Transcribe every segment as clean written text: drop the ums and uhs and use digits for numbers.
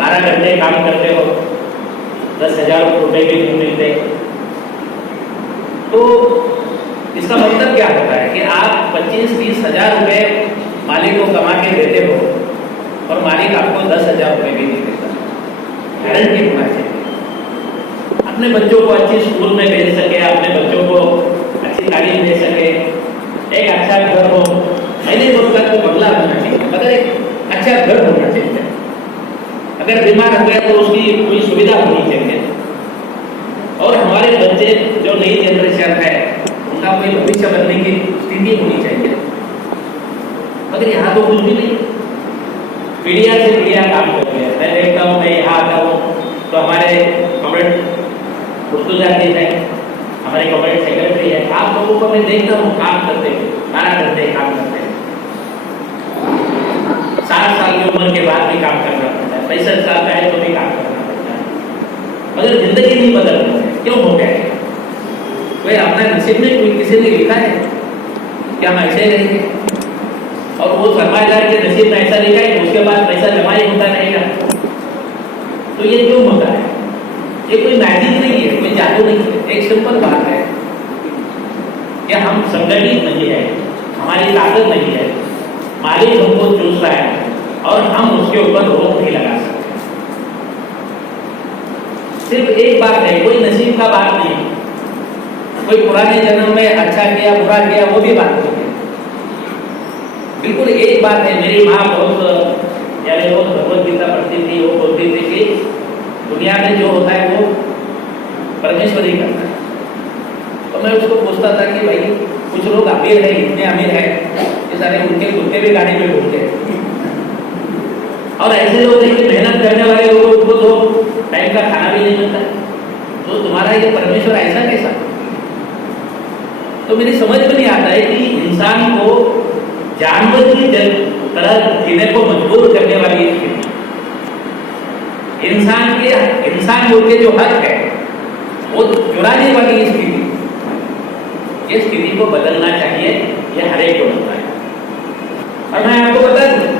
12 घंटे काम करते हो, 10,000 रुपए भी नहीं मिलते, तो इसका मतलब क्या होता है कि आप 25-20 हजार रुपए मालिक को कमा के देते हो और मालिक आपको 10,000 रुपए भी नहीं देता। गारंटी होना चाहिए। अपने बच्चों को अच्छी स्कूल में भेज सके, अपने बच्चों को अच्छी तालीम दे सके, एक अच्छा घर हो, मैंने बोलता तो बंगला होना चाहिए, मगर एक अच्छा घर होना चाहिए। अगर बीमार हो गया तो उसकी कोई सुविधा होनी चाहिए। और हमारे बच्चे जो नई जनरेशन है उनका कोई भविष्य बनने की स्थिति होनी चाहिए, मगर यहाँ तो कुछ भी नहीं। पीढ़िया से पीढ़िया काम कर रहे हैं। मैं देखता हूँ, मैं यहाँ आता हूँ तो हमारे कॉमरेड मुर्तुजा जी है, हमारे कॉमरेड सेक्रेटरी है, आप लोगों को मैं देखता हूँ काम करते हैं, 12 घंटे काम करते हैं, 60 साल की उम्र के बाद भी काम करना पड़ता है, 65 साल का है तो भी काम करना पड़ता है, मगर जिंदगी नहीं बदल रही है। क्यों हो गया है? कोई अपना नसीब में कोई किसी ने लिखा है कि हम ऐसे रहेंगे? और वो सरमाएदार के नसीब में ऐसा लिखा है कि उसके बाद पैसा जमा ही होता रहेगा। तो ये क्यों होता है? ये कोई मैजिक नहीं है, कोई जादू नहीं है। एक सिंपल बात है कि हम संगठित नहीं है, हमारी ताकत नहीं है, मालिक हमको चूस रहा है और हम उसके ऊपर रोक नहीं लगा सकते। सिर्फ एक बात है, कोई नसीब का बात नहीं, कोई पुराने जन्म में अच्छा किया बुरा किया वो भी बात नहीं है। बिल्कुल एक बात है, मेरी माँ बहुत यानी वो भगवत गीता पढ़ती थी, वो बोलती थी कि दुनिया में जो होता है वो परमेश्वर ही करता है। तो मैं उसको पूछता था कि भाई कुछ लोग अमीर है, इतने अमीर है कि सारे उनके कुत्ते भी गाड़ी में घूमते हैं, और ऐसे लोग हैं कि मेहनत करने वाले लोगों को तो टाइम का खाना भी नहीं मिलता। तो तुम्हारा ये परमेश्वर ऐसा कैसा? तो मेरी समझ में नहीं आता है कि इंसान को जानवर की तरह जीने को मजबूर करने वाली स्थिति, इंसान के जो हक है वो चुराने वाली स्थिति, ये स्थिति को बदलना चाहिए। ये हर एक को लगता है। और मैं आपको बता दूं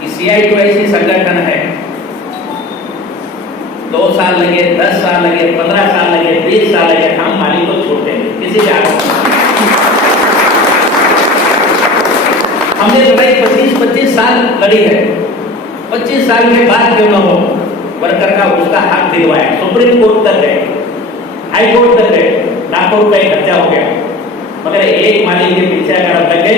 कि CI2 ऐसी संगठन है, 2 साल लगे, 10 साल लगे, 15 साल लगे, 20 साल लगे, हम मालिक को छोड़ते हैं किसी भी आगे। हमने लड़ाई 25-25 साल लड़ी है, 25 साल के बाद क्यों न हो, वर्कर का उसका हक दिलवाया, सुप्रीम कोर्ट तक गए, हाई कोर्ट तक गए, लाखों रुपए खर्चा हो गया, मगर एक मालिक के पीछे अगर हम लगे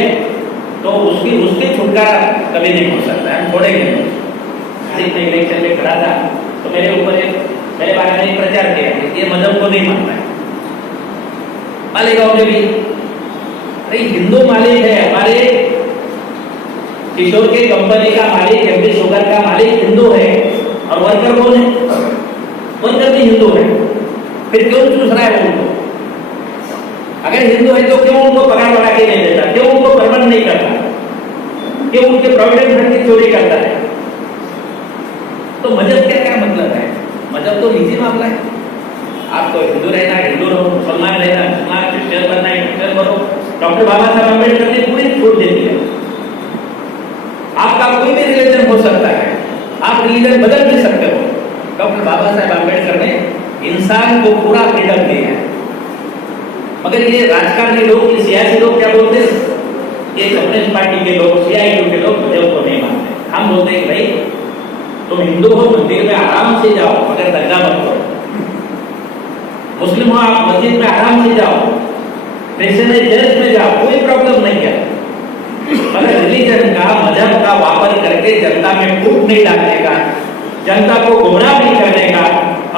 तो उसकी छुटकारा कभी नहीं हो सकता है, हम छोड़ेंगे नहीं। इलेक्शन में खड़ा था तो मेरे बारे में एक प्रचार किया कि ये मजहब को नहीं मानता है। मालेगांव में भी अरे हिंदू मालिक है, हमारे किशोर के कंपनी का मालिक, MP शुगर का मालिक हिंदू है, और वर्कर कौन है? वर्कर भी हिंदू है, फिर क्यों चूस रहा है उनको? अगर हिंदू है तो क्यों उनको पगार बढ़ा के नहीं देता? क्यों उनको परमनेंट नहीं करता? क्यों उनके प्रोविडेंट फंड की चोरी करता है? तो मजहब का क्या मतलब है? मजहब तो निजी मामला है। आपको हिंदू रहना हिंदू रहो, मुसलमान रहना मुसलमान, क्रिश्चियन बनना है क्रिश्चियन बनो। डॉक्टर बाबा साहब अम्बेडकर ने पूरी छूट दे दी है। आपका कोई भी रिलीजन हो सकता है, आप रिलीजन बदल भी सकते हो। डॉक्टर बाबा साहब अम्बेडकर ने इंसान को पूरा फ्रीडम दिया है। मगर ये राजकारणी लोग, ये सियासी लोग क्या बोलते हैं? ये कम्युनिस्ट पार्टी के लोग, CI2 के लोग मजहब को नहीं मानते। हम बोलते हैं कि भाई तुम हिंदू हो, मंदिर में आराम से जाओ मगर दंगा मत करो। मुस्लिम हो, आप मस्जिद में आराम से जाओ, क्रिश्चियन है चर्च में जाओ, कोई प्रॉब्लम नहीं है। मगर रिलीजन का, मजहब का वापर करके जनता में फूट नहीं डालने का, जनता को गुमराह नहीं करने का,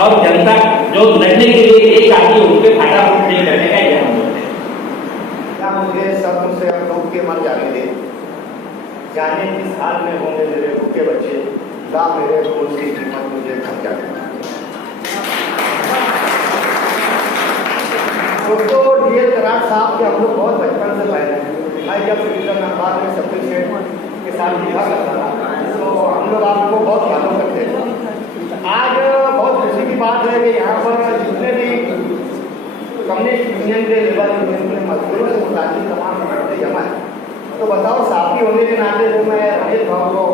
और जनता जो लड़ने के लिए एक आदमी उनके फाटाफूट नहीं करने का, यह हम बोलते हैं। क्या मुझे सब से अब डूब के मर जाएंगे, जाने किस हाल में होंगे मेरे भूखे बच्चे, ला मेरे बोल की कीमत मुझे खर्चा देना। दोस्तों, DL कराड़ साहब के हम लोग बहुत बचपन से पहले, मैं जब सिटीजन अखबार में सत्य सेठ के साथ लिखा करता था तो हम लोग आपको बहुत फॉलो करते थे। आज बहुत खुशी की बात है कि यहाँ पर जितने भी कम्युनिस्ट यूनियन के लेबर यूनियन के मजदूरों से मुताबिक तमाम संगठन जमा है। तो बताओ, साथी होने के नाते तो मैं रमेश भाव को,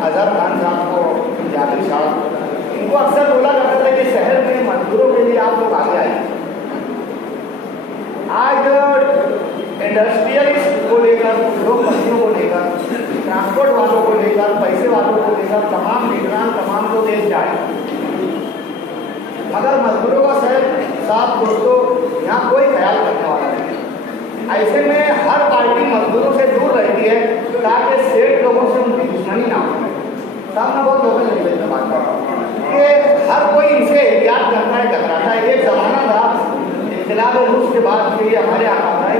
अजहर खान साहब को, जावेद अब्दुल शाह, इनको अक्सर बोला जाता था कि शहर में मजदूरों के लिए आप लोग आगे आए। आज इंडस्ट्रियलिस्ट को लेकर, उद्योगपतियों को लेकर, ट्रांसपोर्ट वालों को लेकर, पैसे वालों को लेकर तमाम लीडरान, तमाम लोग एक जाए, मगर मजदूरों का शहर साफ दोस्तों यहाँ कोई ख्याल करने वाला नहीं। ऐसे में हर पार्टी मजदूरों से दूर रहती है ताकि सेठ लोगों से उनकी दुश्मनी ना हो। सामने बहुत लोगों ने निवेदन बात करा कि हर कोई इनसे एहतियात करता है, टकराता है। एक जमाना था इख्तिलाफ रूस के बाद से हमारे आकाबाई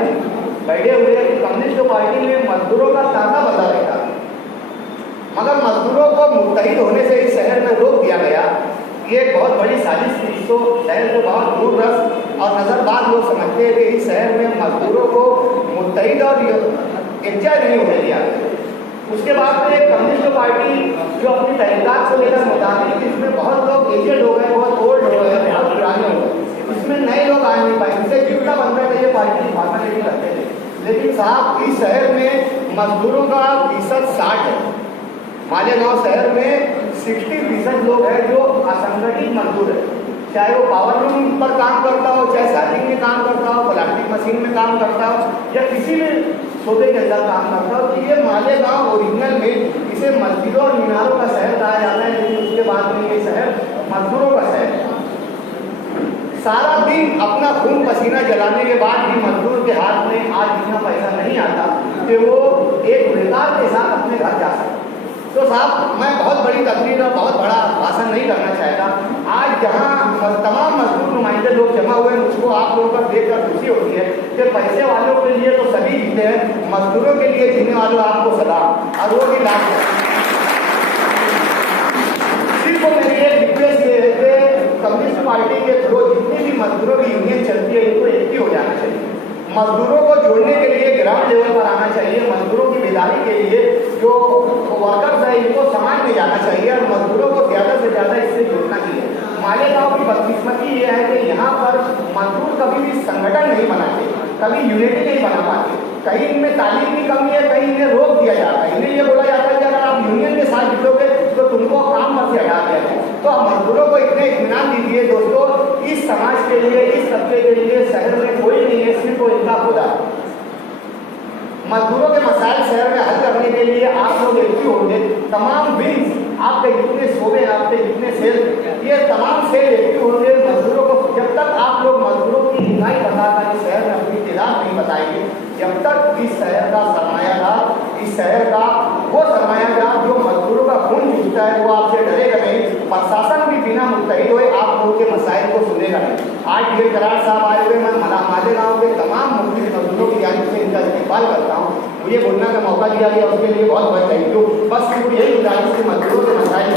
बैठे हुए कम्युनिस्ट पार्टी में मजदूरों का ताका बदला रहता, मगर मजदूरों को मुत्तहिद होने से इस शहर में रोक दिया गया। ये एक बहुत बड़ी साजिश थी। इसको शहर को बहुत दूरदर्श और नज़रबाज लोग समझते हैं कि इस शहर में मजदूरों को मुत्तहिद और एकजा नहीं होने दिया। उसके बाद में एक कम्युनिस्ट पार्टी जो अपनी तहरीकात को लेकर मुताबिक, इसमें बहुत लोग एजेड हो गए, बहुत ओल्ड हो गए, बहुत पुराने हो गए, इसमें नए लोग आ नहीं पाए। इससे जितना बनता है ये पार्टी फॉर्मेलिटी करते थे। लेकिन साहब इस शहर में मजदूरों का फीसद 60 है। मालेगांव शहर में 60% लोग हैं जो असंगठित मजदूर है, चाहे वो पावर लूम पर काम करता हो, चाहे साइकिंग में काम करता हो, प्लास्टिक मशीन में काम करता हो, या किसी भी शोबे के अंदर काम करता हो। तो ये मालेगांव ओरिजिनल में इसे मस्जिदों और मीनारों का शहर कहा जाता है, लेकिन उसके बाद में ये शहर मजदूरों का शहर है। सारा दिन अपना खून पसीना जलाने के बाद भी मजदूर के हाथ में आज इतना पैसा नहीं आता कि वो एक बेकार के साथ अपने घर जा सके। तो साहब मैं बहुत बड़ी तकरीर और बहुत बड़ा भाषण नहीं करना चाहता। आज जहाँ तमाम मजदूर नुमाइंदे लोग जमा हुए, मुझको आप लोगों पर देखकर खुशी होती है कि पैसे वालों के लिए तो सभी जीते हैं, मजदूरों के लिए जीने वालों आपको सलाम, और वो भी लाभ है। सिर्फ मेरी एक रिक्वेस्ट ये है कि कम्युनिस्ट पार्टी के थ्रू जितनी भी मजदूरों की यूनियन चलती है इनको एक ही हो जाना चाहिए। मजदूरों को जोड़ने के लिए ग्राउंड लेवल पर आना चाहिए। मजदूरों की बेदारी के लिए जो वर्कर्स है इनको समाज में जाना चाहिए और मजदूरों को ज़्यादा से ज़्यादा इससे जोड़ना चाहिए। मालेगांव की बदकिस्मती ये है कि यहाँ पर मजदूर कभी भी संगठन नहीं बनाते, कभी यूनिटी नहीं बना पाते। कहीं इनमें तालीम की कमी है, कहीं इन्हें रोक दिया जाता है। इन्हें ये बोला जाता है कि अगर आप यूनियन के साथ जुड़ोगे तो तुमको काम पर से हटा दिया जाए। तो आप मजदूरों को इतने इत्मीनान दीजिए दोस्तों, इस समाज के लिए, इस तबके के लिए शहर में कोई नहीं है, सिर्फ वो इनका खुदा। मजदूरों के मसाइल शहर में हल करने के लिए आप लोग एक ही होंगे। तमाम विंग्स आपके जितने शोबे, आपके जितने सेल, ये तमाम सेल एक होंगे। मजदूरों को जब तक आप लोग मजदूरों की इकाई बताकर इस शहर में अपनी तादाद नहीं बताएंगे, जब तक इस शहर का सरमायादार, इस शहर का वो सरमायादार जो मजदूरों का खून चूसता है वो आपसे डरेगा नहीं। प्रशासन भी बिना मुत्तहिद हुए आप लोगों के मसाइल को सुनेगा नहीं। आज ढेर करार साहब आए हुए, मैं मालेगांव के तमाम मुख्य मजदूरों की जानिब से इनका इस्तेमाल करता हूँ। मुझे बोलने का मौका दिया गया उसके लिए बहुत बहुत थैंक यू। बस सिर्फ यही गुजारिश कि मजदूरों के मसाइल